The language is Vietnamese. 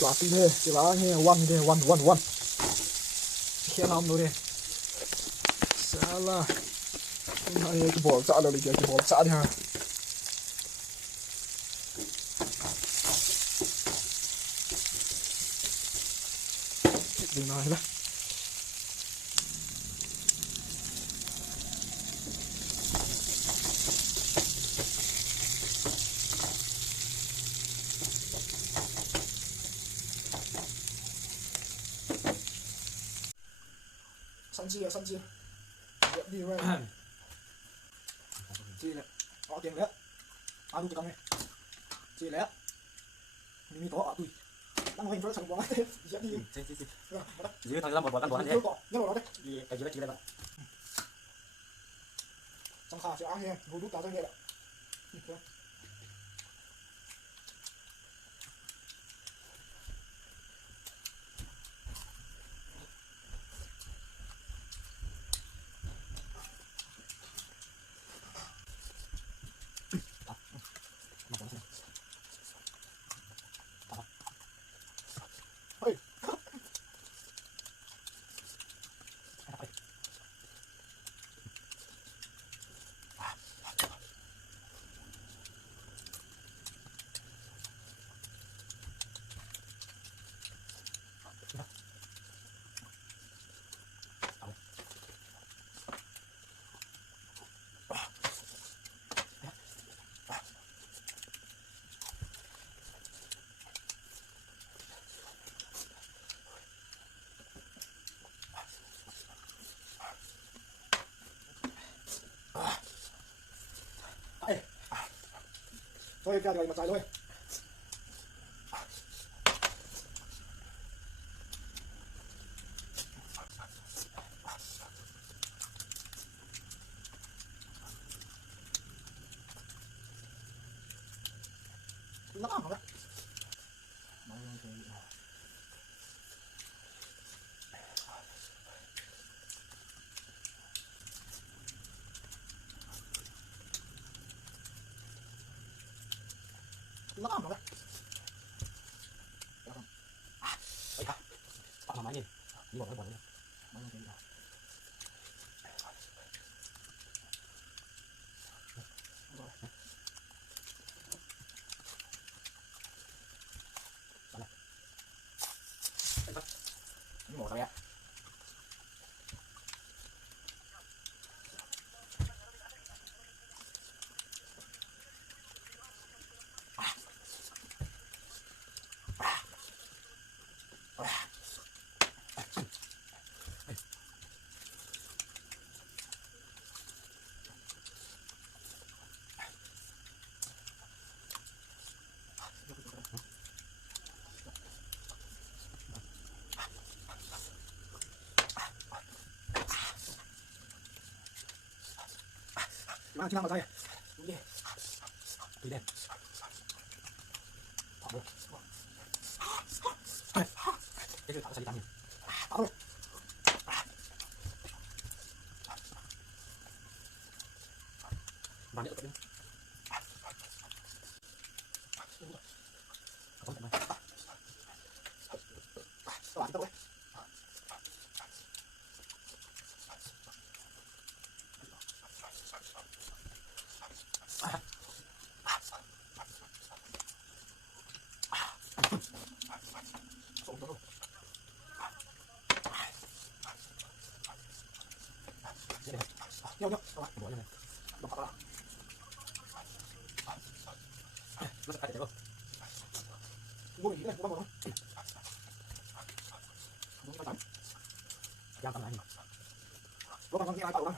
抓对呢，对吧？你one的 one，天哪，么多的，啥了？那也就爆炸了，就爆炸的哈。领拿去了。上机了，上机了，厉害！机了，我定了，阿都不讲嘅，機了，咪多啊對，等我影咗成個，一啲，自己睇啦，冇冇跟冇跟啫，一路攞的，第幾粒啦？上下小阿嘅，我都打咗嘢啦，所以加條咪曬咗佢。啱啱好啦。啱啱好啦。哎呀，慢慢啲，呢個慢慢啲，慢慢啲。呢個嘢。Gimana sih nama saya? Ini. Ini. Apa? Ini tak usah ditanya. Apa? Banyak tu. Apa tu? Apa tu? Nhau, các bạn, bỏ như này, đọc vào. Nó sẽ thay được không? Mua mình này, mua bao nhiêu? Mua bao nhiêu? Giang tầm này. Có bằng con kia ai cậu đó?